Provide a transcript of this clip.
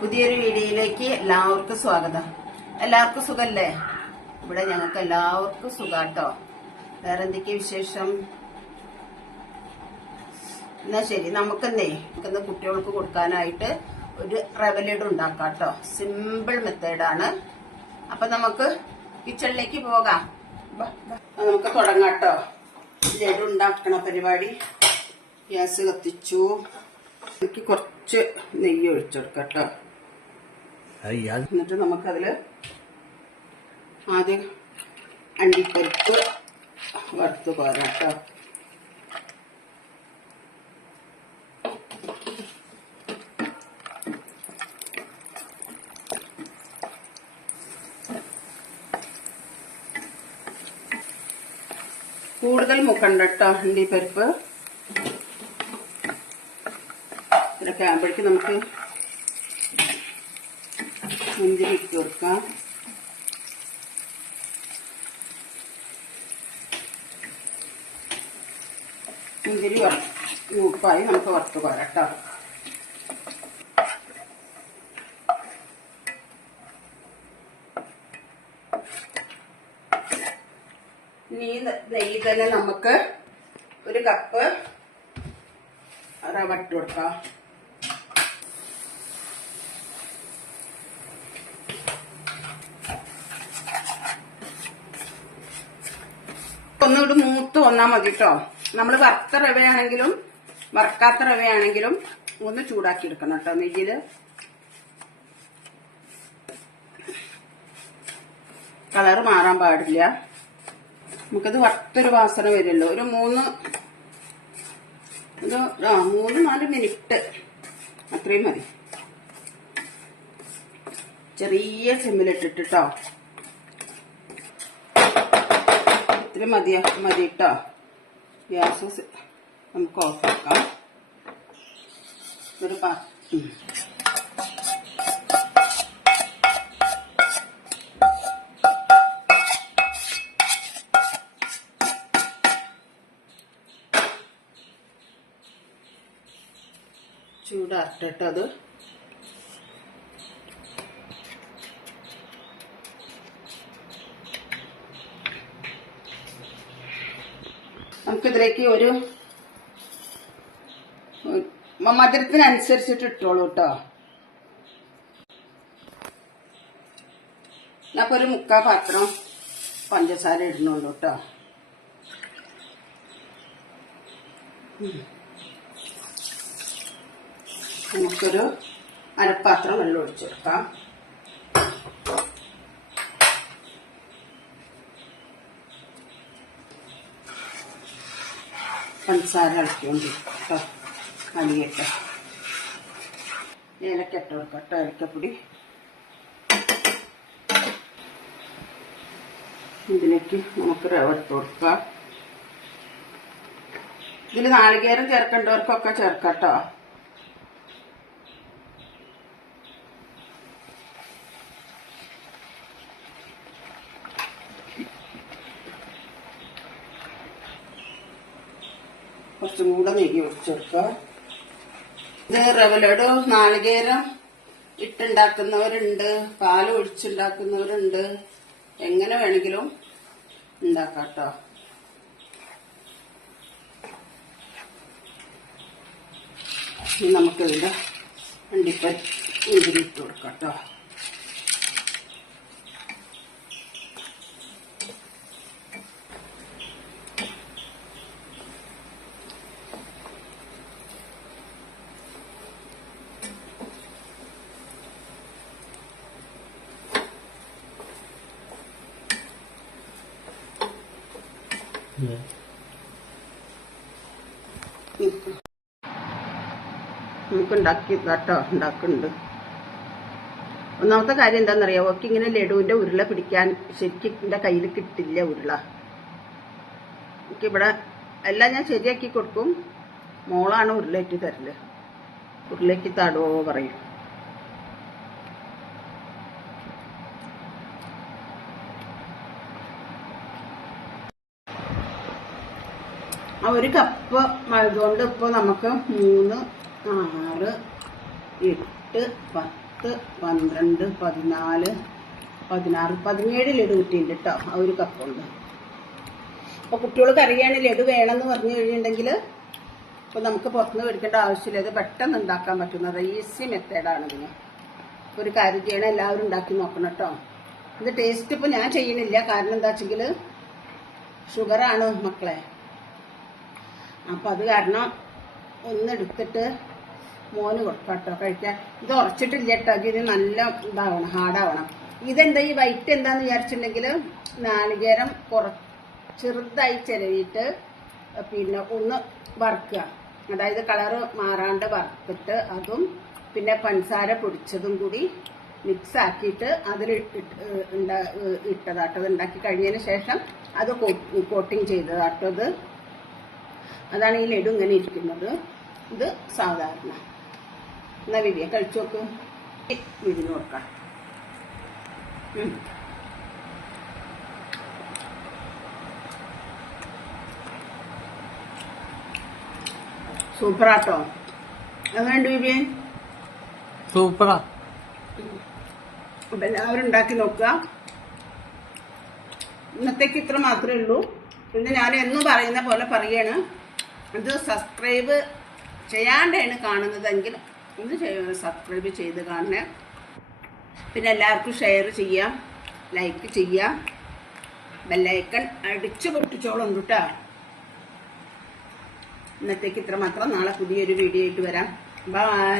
പുതിയൊരു വീഡിയോയിലേക്ക് എല്ലാവർക്കും സ്വാഗതം. എല്ലാവർക്കും സുഖല്ലേ? ഇവിടെ ഞങ്ങൾക്ക് എല്ലാവർക്കും സുഖാട്ടോ. വേറെ എന്തൊക്കെ വിശേഷം? എന്നാ ശരി, നമുക്കിന്ന് കുട്ടികൾക്ക് കൊടുക്കാനായിട്ട് ഒരു റവ ലഡു ഉണ്ടാക്കാട്ടോ. സിമ്പിൾ മെത്തേഡാണ്. അപ്പൊ നമുക്ക് കിച്ചണിലേക്ക് പോകാം. നമുക്ക് തുടങ്ങാട്ടോ ലഡു ഉണ്ടാക്കണ പരിപാടി. ഗ്യാസ് കത്തിച്ചു. എനിക്ക് കുറച്ച് നെയ്യ് ഒഴിച്ചെടുക്കട്ടോ. എന്നിട്ട് നമുക്കതില് ആദ്യം അണ്ടിപ്പരിപ്പ് വറുത്ത് പോരാട്ടോ. കൂടുതൽ മുക്കണ്ട കേട്ടോ അണ്ടിപ്പരിപ്പ്. ഇതൊക്കെ ആകുമ്പോഴേക്ക് നമുക്ക് മുന്തിരി ഇട്ട് കൊടുക്കാം. മുന്തിരി ഉപ്പായി നമുക്ക് വറുത്ത് പോരാട്ടോ. ഇനി നെയ്യ് തന്നെ നമുക്ക് ഒരു കപ്പ് റവ ഇട്ട് കൊടുക്കാം. ഒന്നുകൂടി മൂത്ത് വന്നാൽ മതി കേട്ടോ. നമ്മൾ വറുത്ത റവയാണെങ്കിലും വറക്കാത്ത റവയാണെങ്കിലും ഒന്ന് ചൂടാക്കി എടുക്കണം കേട്ടോ നെയ്യില്. കളറ് മാറാൻ പാടില്ല. നമുക്കത് വറുത്തൊരു വാസന വരുമല്ലോ. ഒരു 3-4 മിനിറ്റ് അത്രയും മതി. ചെറിയ സിമ്മിലിട്ടിട്ടോ. ഇത്ര മതി കേട്ടോ. ഗ്യാസ് നമുക്ക് ഓഫാക്കാം. ഒരു ചൂടാറട്ടെ അത്. നമുക്കിതിലേക്ക് ഒരു മധുരത്തിനനുസരിച്ചിട്ട് ഇട്ടോളൂ കേട്ടോ. ഞാനിപ്പോ ഒരു 3/4 പാത്രം പഞ്ചസാര ഇടണുള്ളൂ കേട്ടോ. നമുക്കൊരു അരപ്പാത്രം വെള്ളം ഒഴിച്ചു കൊടുക്കാം. പഞ്ചസാര ഇളക്കിക്കൊണ്ടിരിക്കട്ടോ. അലിയട്ടെ. ഏലക്ക ഇട്ട് കൊടുക്കട്ടോ. ഏലക്കപ്പൊടി. ഇതിലേക്ക് നമുക്ക് റവ ഇട്ട് കൊടുക്കാം. ഇതിൽ നാളികേരം ചേർക്കേണ്ടവർക്കൊക്കെ ചേർക്കട്ടോ. കുറച്ചും കൂടെ നെയ്യ് ഒഴിച്ചെടുക്കുക. ഇത് റവ ലഡു നാളികേരം ഇട്ടുണ്ടാക്കുന്നവരുണ്ട്, പാല് ഒഴിച്ചുണ്ടാക്കുന്നവരുണ്ട്. എങ്ങനെ വേണമെങ്കിലും ഉണ്ടാക്കാം കേട്ടോ. ഇനി നമുക്കിതിന്റെ മുന്തിരി ഇട്ട് കൊടുക്കാം കേട്ടോ. നമുക്ക് ഉണ്ടാക്കി കേട്ടോ. ഉണ്ടാക്കുന്നുണ്ട്. ഒന്നാമത്തെ കാര്യം എന്താണെന്നറിയാം, ഒക്കെ ഇങ്ങനെ ലഡുവിന്റെ ഉരുള പിടിക്കാൻ ശരിക്കും എന്റെ കയ്യിൽ കിട്ടില്ല ഉരുള. എനിക്കിവിടെ എല്ലാം ഞാൻ ശരിയാക്കി കൊടുക്കും. മോളാണ് ഉരുളേറ്റി തരല്. ഉരുളേക്ക് താടുവോ പറയും. ആ ഒരു കപ്പ് അതുകൊണ്ട് ഇപ്പോൾ നമുക്ക് 3, 6, 8, 10, 12, 14, 16, 17 ലഡു കിട്ടിയിട്ടുണ്ട് കേട്ടോ. ആ ഒരു കപ്പുണ്ട്. അപ്പോൾ കുട്ടികൾക്ക് അറിയാണ് ലഡു വേണമെന്ന് പറഞ്ഞു കഴിഞ്ഞിട്ടുണ്ടെങ്കിൽ അപ്പോൾ നമുക്ക് പുറത്തുനിന്ന് മേടിക്കേണ്ട ആവശ്യമില്ല. ഇത് പെട്ടെന്ന് ഉണ്ടാക്കാൻ പറ്റുന്നത് ഈസി മെത്തേഡാണ്. ഇതിന് ഒരു കാര്യം ചെയ്യണം, എല്ലാവരും ഉണ്ടാക്കി നോക്കണം കേട്ടോ. ഇത് ടേസ്റ്റ് ഇപ്പോൾ ഞാൻ ചെയ്യണില്ല, കാരണം എന്താ വെച്ചെങ്കിൽ ഷുഗറാണ് മക്കളെ. അപ്പം അത് കാരണം ഒന്നെടുത്തിട്ട് മോന് കൊടുക്കാം കേട്ടോ കഴിക്കാൻ. ഇത് ഉറച്ചിട്ടില്ല കേട്ടോ, ഇതിന് നല്ല ഇതാവണം, ഹാർഡാവണം. ഇതെന്താ ഈ വൈറ്റ് എന്താന്ന് വിചാരിച്ചിട്ടുണ്ടെങ്കിൽ നാളികേരം ചെറുതായി ചിരവിയിട്ട് പിന്നെ ഒന്ന് വറുക്കുക, അതായത് കളറ് മാറാണ്ട് വറുത്തിട്ട് അതും പിന്നെ പഞ്ചസാര പൊടിച്ചതും കൂടി മിക്സ് ആക്കിയിട്ട് അതിൽ ഇട്ടതാട്ടത്. ഉണ്ടാക്കി കഴിഞ്ഞതിന് ശേഷം അത് കോട്ടിങ് ചെയ്തതാട്ടത്. അതാണ് ഈ ലഡു ഇങ്ങനെ ഇരിക്കുന്നത്. ഇത് സാധാരണ. എന്നാ വിവിയ കഴിച്ചു നോക്ക്. വിവിന് കൊടുക്കാം. സൂപ്പറാട്ടോ. എങ്ങനെയുണ്ട് വിവിയെ? സൂപ്പറാ. അപ്പൊ എല്ലാവരും ഉണ്ടാക്കി നോക്കുക. ഇന്നത്തേക്ക് ഇത്ര മാത്രമേ ഉള്ളൂ. പിന്നെ ഞാൻ എന്നും പറയുന്ന പോലെ പറയാണ്, ഇത് സബ്സ്ക്രൈബ് ചെയ്യാണ്ടാണ് കാണുന്നതെങ്കിൽ ഒന്ന് സബ്സ്ക്രൈബ് ചെയ്ത് കാണണേ. പിന്നെ എല്ലാവർക്കും ഷെയർ ചെയ്യാം, ലൈക്ക് ചെയ്യാം, ബെല്ലൈക്കൺ അടിച്ചു പൊട്ടിച്ചോളും കേട്ടോ. ഇന്നത്തേക്ക് ഇത്ര മാത്രം. നാളെ പുതിയൊരു വീഡിയോ ആയിട്ട് വരാം. ബൈ.